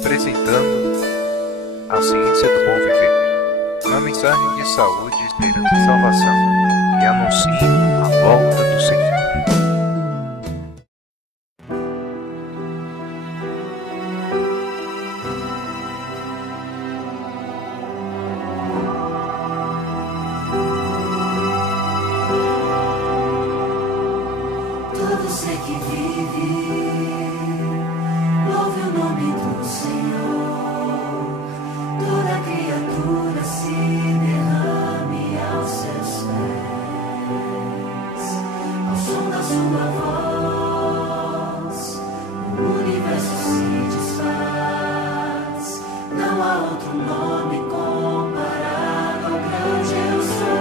apresentando a ciência do bom viver, uma mensagem de saúde, esperança e salvação, que anuncia a volta do Senhor. Todo ser que vive, louve o nome do Senhor. Toda criatura se derrame aos seus pés. Ao som da sua voz, o universo se desfaz. Não há outro nome comparado ao grande eu sou.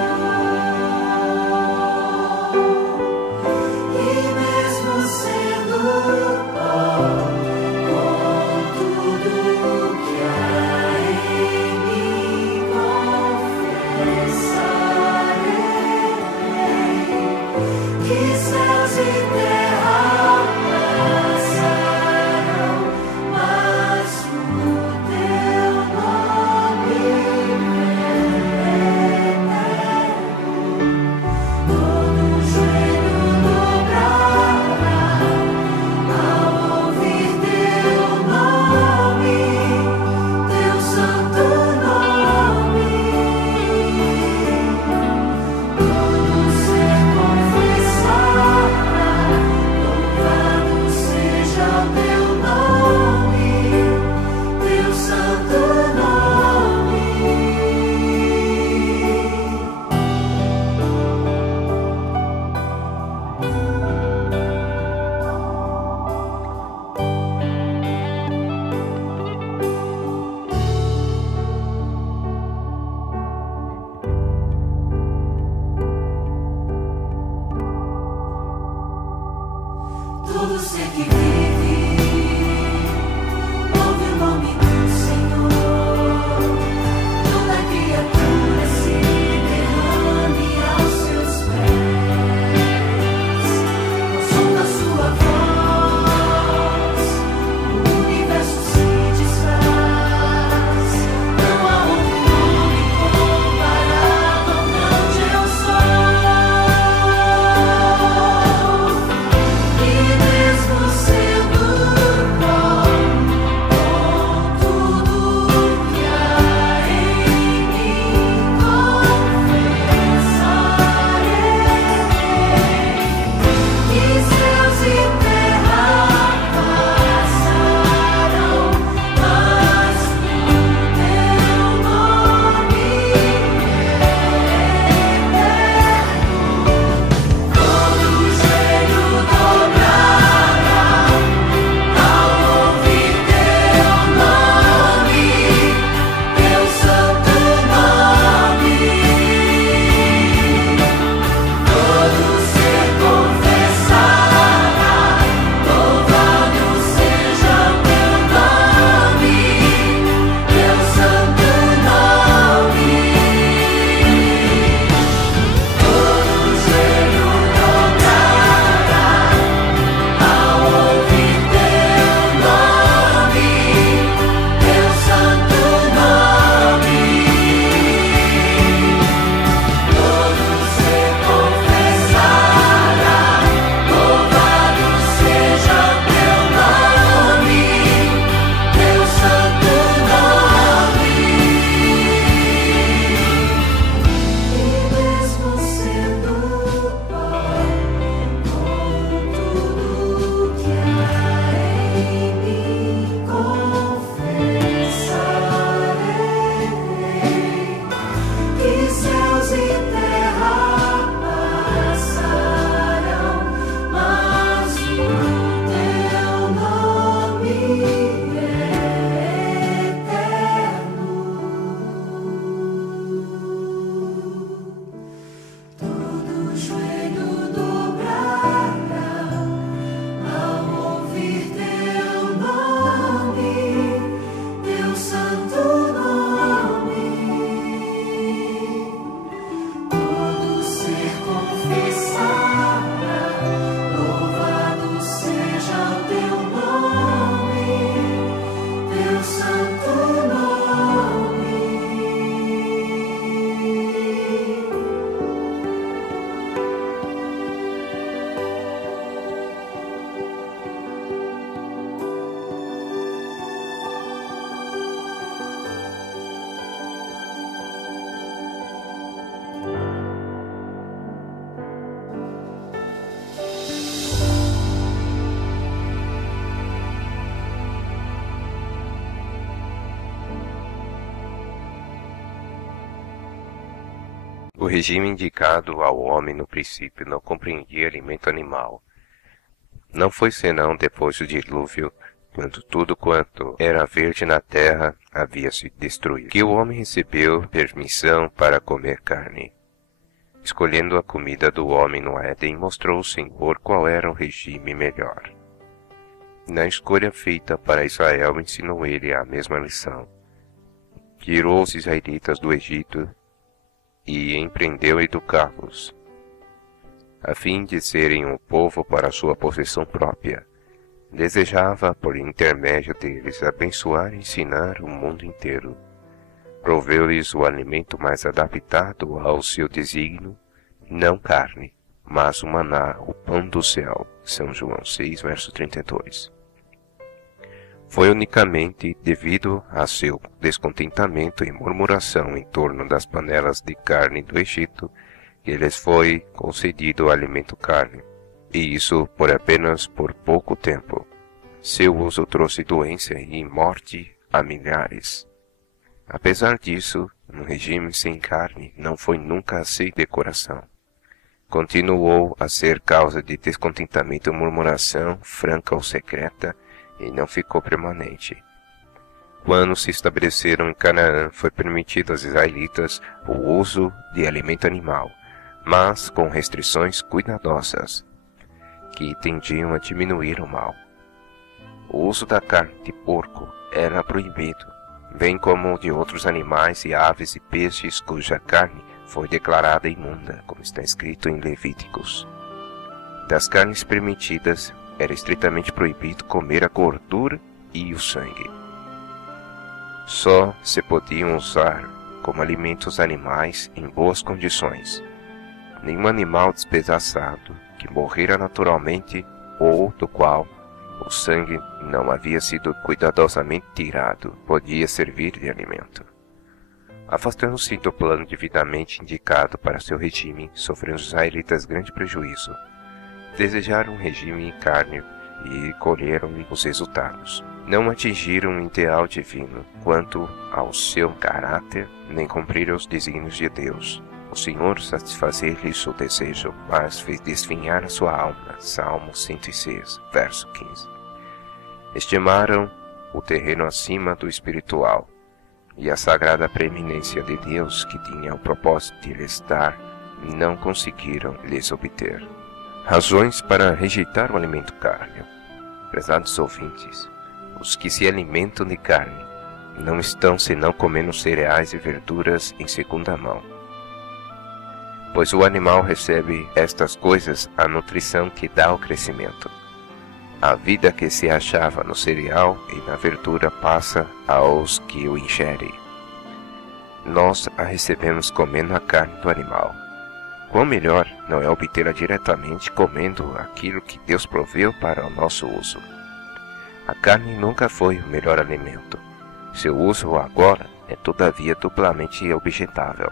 Todo ser que vive, ouve o nome do Senhor. Toda criatura se derrame aos seus pés. Ao som da sua voz, o universo se desfaz. Não há outro nome comparado ao grande eu sou. Mesmo sendo regime indicado ao homem no princípio não compreendia alimento animal. Não foi senão depois do dilúvio, quando tudo quanto era verde na terra havia se destruído, que o homem recebeu permissão para comer carne. Escolhendo a comida do homem no Éden, mostrou o Senhor qual era o regime melhor. Na escolha feita para Israel, ensinou ele a mesma lição. Tirou os israelitas do Egito e empreendeu educá-los, a fim de serem um povo para sua possessão própria. Desejava, por intermédio deles, abençoar e ensinar o mundo inteiro. Proveu-lhes o alimento mais adaptado ao seu desígnio, não carne, mas o maná, o pão do céu. São João 6, verso 32. Foi unicamente devido a seu descontentamento e murmuração em torno das panelas de carne do Egito que lhes foi concedido o alimento carne, e isso apenas por pouco tempo. Seu uso trouxe doença e morte a milhares. Apesar disso, um regime sem carne não foi nunca aceito de coração. Continuou a ser causa de descontentamento e murmuração, franca ou secreta, e não ficou permanente. Quando se estabeleceram em Canaã, foi permitido aos israelitas o uso de alimento animal, mas com restrições cuidadosas, que tendiam a diminuir o mal. O uso da carne de porco era proibido, bem como de outros animais e aves e peixes cuja carne foi declarada imunda, como está escrito em Levíticos. Das carnes permitidas, era estritamente proibido comer a gordura e o sangue. Só se podiam usar como alimentos animais em boas condições. Nenhum animal despedaçado, que morrera naturalmente ou do qual o sangue não havia sido cuidadosamente tirado, podia servir de alimento. Afastando-se do plano devidamente indicado para seu regime, sofreram os israelitas grande prejuízo. Desejaram um regime em carne e colheram os resultados. Não atingiram o ideal divino quanto ao seu caráter, nem cumpriram os desígnios de Deus. O Senhor satisfazia-lhes o desejo, mas fez desfinhar a sua alma. Salmo 106, verso 15. Estimaram o terreno acima do espiritual, e a sagrada preeminência de Deus que tinha o propósito de lhes dar, não conseguiram lhes obter. Razões para rejeitar o alimento carne. Prezados ouvintes, os que se alimentam de carne não estão senão comendo cereais e verduras em segunda mão, pois o animal recebe estas coisas a nutrição que dá o crescimento. A vida que se achava no cereal e na verdura passa aos que o ingerem. Nós a recebemos comendo a carne do animal. Quão melhor não é obtê-la diretamente comendo aquilo que Deus proveu para o nosso uso. A carne nunca foi o melhor alimento. Seu uso agora é todavia duplamente objetável.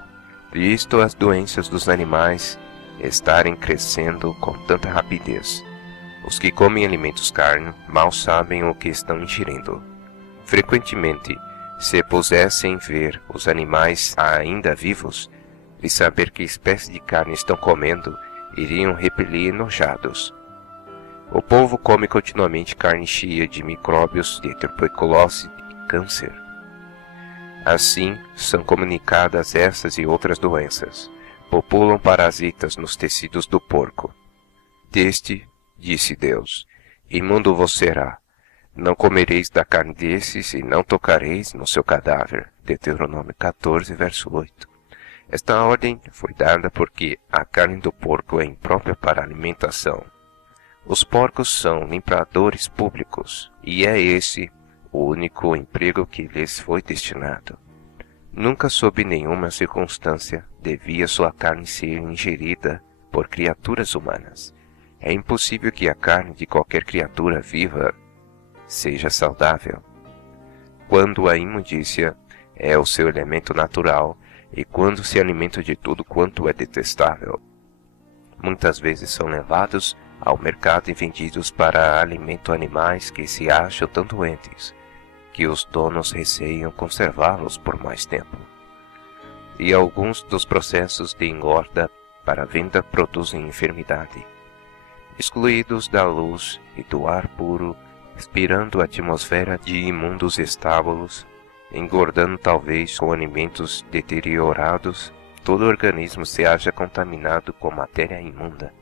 Visto as doenças dos animais estarem crescendo com tanta rapidez, os que comem alimentos carne mal sabem o que estão ingerindo. Frequentemente, se pusessem ver os animais ainda vivos e saber que espécie de carne estão comendo, iriam repelir enojados. O povo come continuamente carne cheia de micróbios de tuberculose e câncer. Assim, são comunicadas essas e outras doenças. Populam parasitas nos tecidos do porco. Deste, disse Deus, imundo vos será. Não comereis da carne desses e não tocareis no seu cadáver. Deuteronômio 14, verso 8. Esta ordem foi dada porque a carne do porco é imprópria para alimentação. Os porcos são limpadores públicos, e é esse o único emprego que lhes foi destinado. Nunca sob nenhuma circunstância devia sua carne ser ingerida por criaturas humanas. É impossível que a carne de qualquer criatura viva seja saudável. Quando a imundícia é o seu elemento natural, e quando se alimenta de tudo quanto é detestável, muitas vezes são levados ao mercado e vendidos para alimento animais que se acham tão doentes, que os donos receiam conservá-los por mais tempo. e alguns dos processos de engorda para venda produzem enfermidade. Excluídos da luz e do ar puro, expirando a atmosfera de imundos estábulos, engordando talvez com alimentos deteriorados, todo o organismo se acha contaminado com matéria imunda.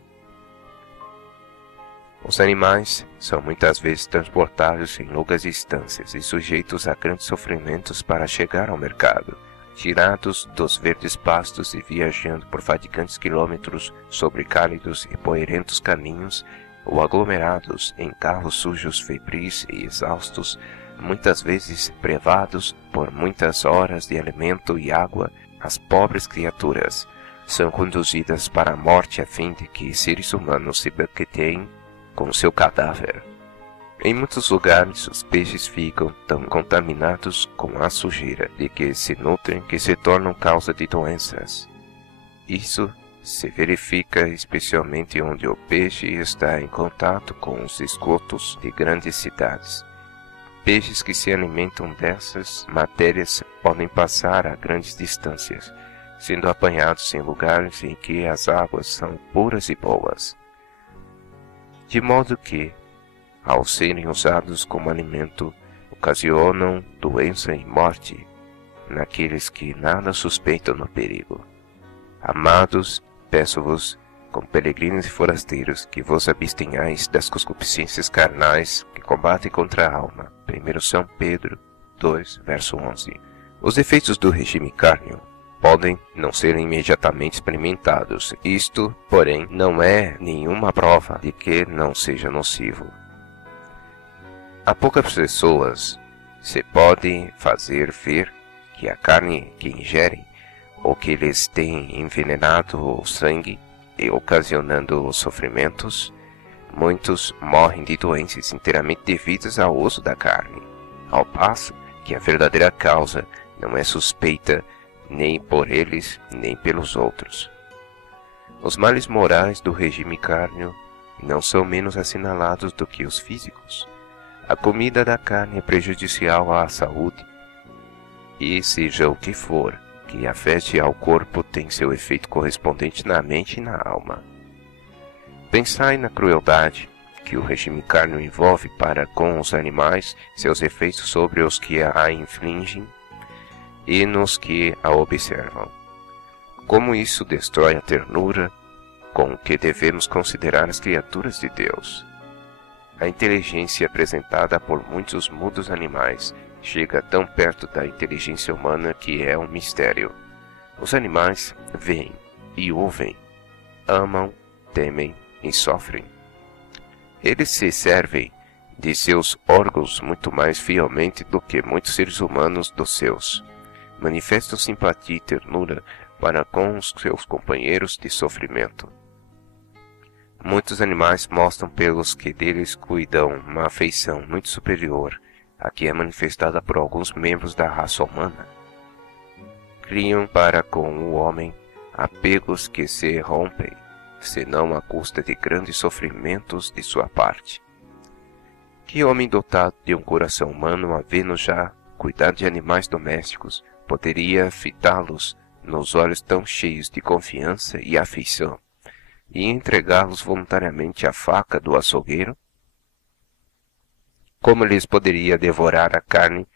Os animais são muitas vezes transportados em longas distâncias e sujeitos a grandes sofrimentos para chegar ao mercado, tirados dos verdes pastos e viajando por fatigantes quilômetros sobre cálidos e poeirentos caminhos, ou aglomerados em carros sujos, febris e exaustos, muitas vezes privados por muitas horas de alimento e água. As pobres criaturas são conduzidas para a morte a fim de que seres humanos se banqueteiem com seu cadáver. Em muitos lugares, os peixes ficam tão contaminados com a sujeira de que se nutrem que se tornam causa de doenças. Isso se verifica especialmente onde o peixe está em contato com os esgotos de grandes cidades. Peixes que se alimentam dessas matérias podem passar a grandes distâncias, sendo apanhados em lugares em que as águas são puras e boas. De modo que, ao serem usados como alimento, ocasionam doença e morte naqueles que nada suspeitam no perigo. Amados, peço-vos, como peregrinos e forasteiros, que vos abstenhais das concupiscências carnais que combatem contra a alma. 1 São Pedro 2, verso 11. Os efeitos do regime cárneo podem não ser imediatamente experimentados. Isto, porém, não é nenhuma prova de que não seja nocivo. A poucas pessoas se pode fazer ver que a carne que ingerem ou que lhes tem envenenado o sangue e ocasionando sofrimentos, muitos morrem de doenças inteiramente devidas ao uso da carne, ao passo que a verdadeira causa não é suspeita nem por eles nem pelos outros. Os males morais do regime cárneo não são menos assinalados do que os físicos. A comida da carne é prejudicial à saúde, e seja o que for que afete ao corpo tem seu efeito correspondente na mente e na alma. Pensai na crueldade que o regime cárneo envolve para com os animais, seus efeitos sobre os que a infligem e nos que a observam. Como isso destrói a ternura com que devemos considerar as criaturas de Deus. A inteligência apresentada por muitos mudos animais chega tão perto da inteligência humana que é um mistério. Os animais veem e ouvem, amam, temem e sofrem. Eles se servem de seus órgãos muito mais fielmente do que muitos seres humanos dos seus. Manifestam simpatia e ternura para com os seus companheiros de sofrimento. Muitos animais mostram pelos que deles cuidam uma afeição muito superior à que é manifestada por alguns membros da raça humana. Criam para com o homem apegos que se rompem, senão à custa de grandes sofrimentos de sua parte. Que homem dotado de um coração humano, havendo já cuidado de animais domésticos, poderia fitá-los nos olhos tão cheios de confiança e afeição, e entregá-los voluntariamente à faca do açougueiro? Como lhes poderia devorar a carne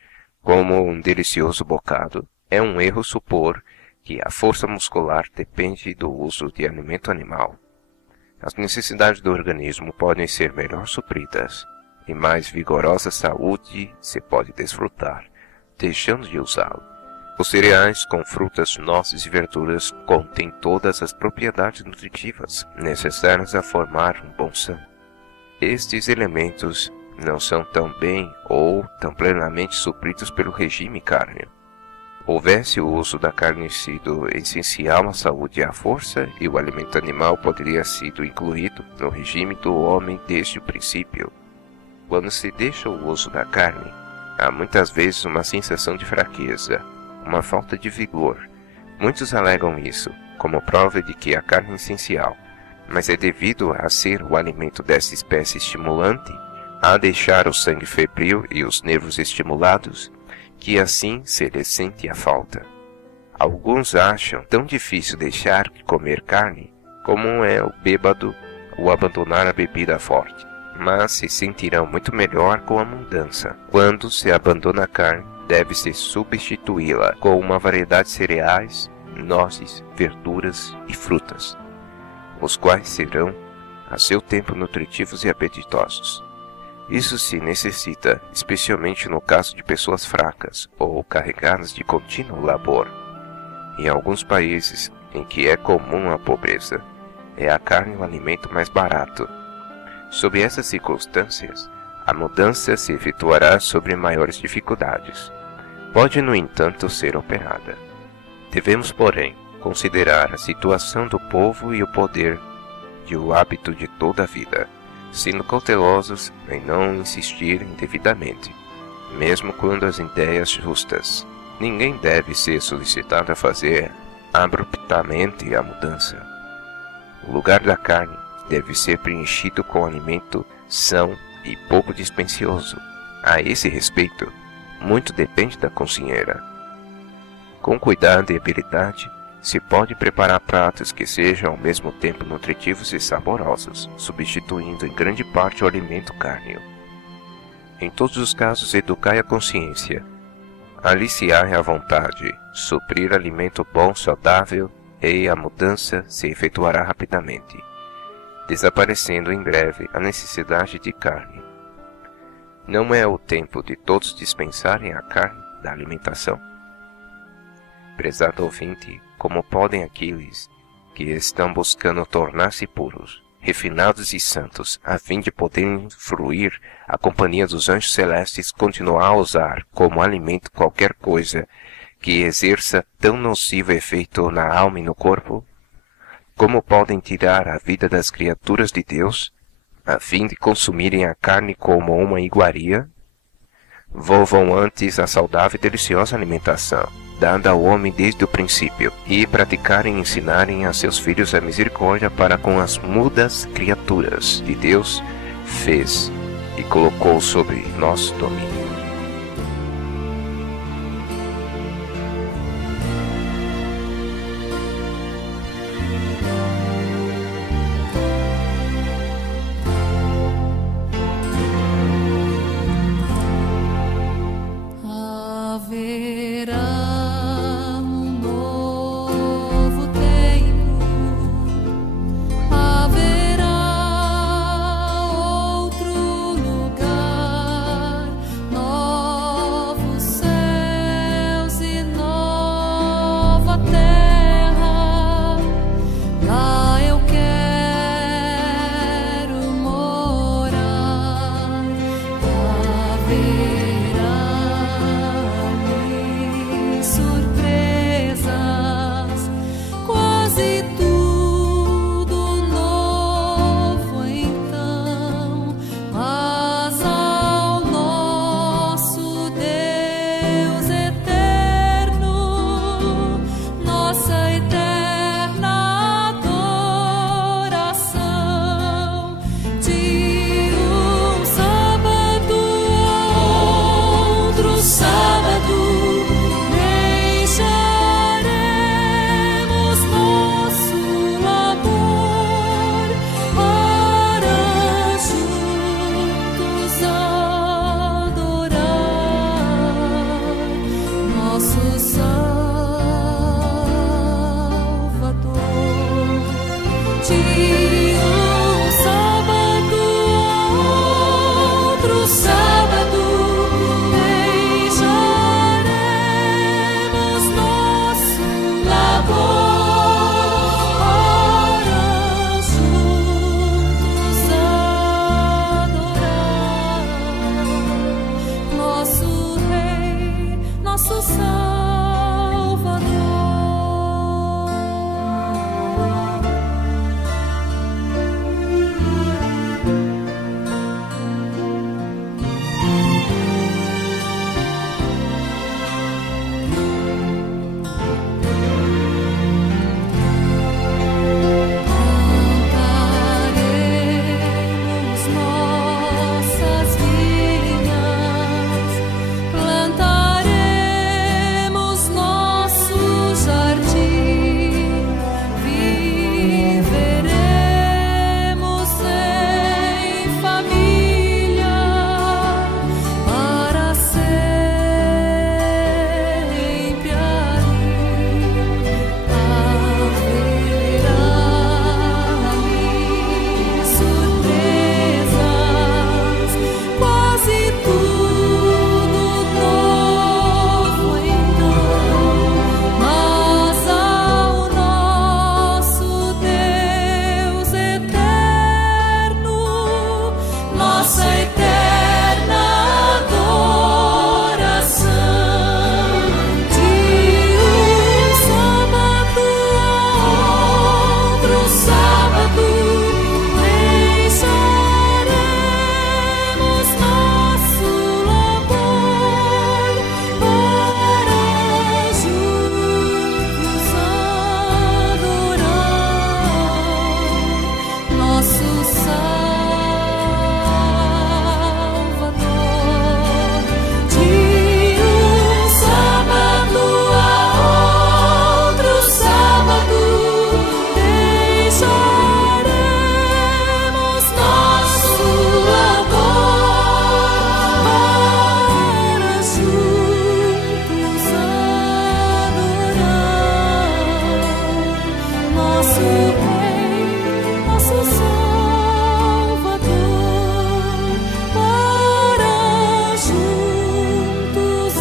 como um delicioso bocado? É um erro supor que a força muscular depende do uso de alimento animal. As necessidades do organismo podem ser melhor supridas, e mais vigorosa saúde se pode desfrutar, deixando de usá-lo. Os cereais com frutas, nozes e verduras contêm todas as propriedades nutritivas necessárias a formar um bom sangue. Estes elementos não são tão bem ou tão plenamente supridos pelo regime cárneo. Houvesse o uso da carne sido essencial à saúde e à força, e o alimento animal poderia sido incluído no regime do homem desde o princípio. Quando se deixa o uso da carne, há muitas vezes uma sensação de fraqueza, uma falta de vigor. Muitos alegam isso como prova de que a carne é essencial, mas é devido a ser o alimento dessa espécie estimulante, a deixar o sangue febril e os nervos estimulados, que assim se lhe sente a falta. Alguns acham tão difícil deixar de comer carne como é o bêbado o abandonar a bebida forte, mas se sentirão muito melhor com a mudança. Quando se abandona a carne, deve-se substituí-la com uma variedade de cereais, nozes, verduras e frutas, os quais serão, a seu tempo, nutritivos e apetitosos. Isso se necessita, especialmente no caso de pessoas fracas ou carregadas de contínuo labor. Em alguns países em que é comum a pobreza, é a carne o alimento mais barato. Sob essas circunstâncias, a mudança se efetuará sobre maiores dificuldades. Pode, no entanto, ser operada. Devemos, porém, considerar a situação do povo e o poder e o hábito de toda a vida, sendo cautelosos em não insistir indevidamente, mesmo quando as ideias justas. Ninguém deve ser solicitado a fazer abruptamente a mudança. O lugar da carne deve ser preenchido com alimento são e pouco dispendioso. A esse respeito, muito depende da cozinheira. Com cuidado e habilidade, se pode preparar pratos que sejam ao mesmo tempo nutritivos e saborosos, substituindo em grande parte o alimento cárneo. Em todos os casos, educai a consciência, aliciai a vontade, suprir alimento bom, saudável, e a mudança se efetuará rapidamente, desaparecendo em breve a necessidade de carne. Não é o tempo de todos dispensarem a carne da alimentação? Prezado ouvinte, como podem aqueles que estão buscando tornar-se puros, refinados e santos, a fim de poderem fruir a companhia dos anjos celestes, continuar a usar como alimento qualquer coisa que exerça tão nocivo efeito na alma e no corpo? Como podem tirar a vida das criaturas de Deus, a fim de consumirem a carne como uma iguaria? Volvam antes a saudável e deliciosa alimentação, dada ao homem desde o princípio, e praticarem e ensinarem a seus filhos a misericórdia para com as mudas criaturas de Deus fez e colocou sobre nosso domínio. Haverá outro lugar. nossa eterna adoração. De um sábado a outro sábado, deixaremos nosso labor para juntos adorar nosso Salvador. De um sábado a outro sábado, deixaremos nosso labor para juntos adorar nosso Rei, nosso Salvador, para juntos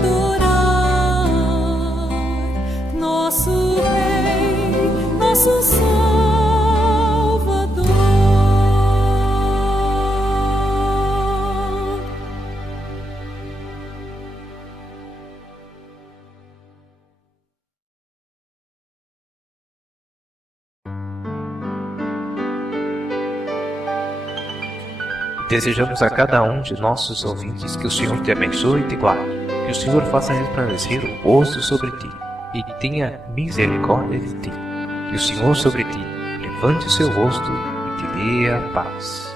adorar nosso Rei, nosso Salvador. Desejamos a cada um de nossos ouvintes que o Senhor te abençoe e te guarde, que o Senhor faça resplandecer o rosto sobre ti e tenha misericórdia de ti, que o Senhor sobre ti levante o seu rosto e te dê a paz.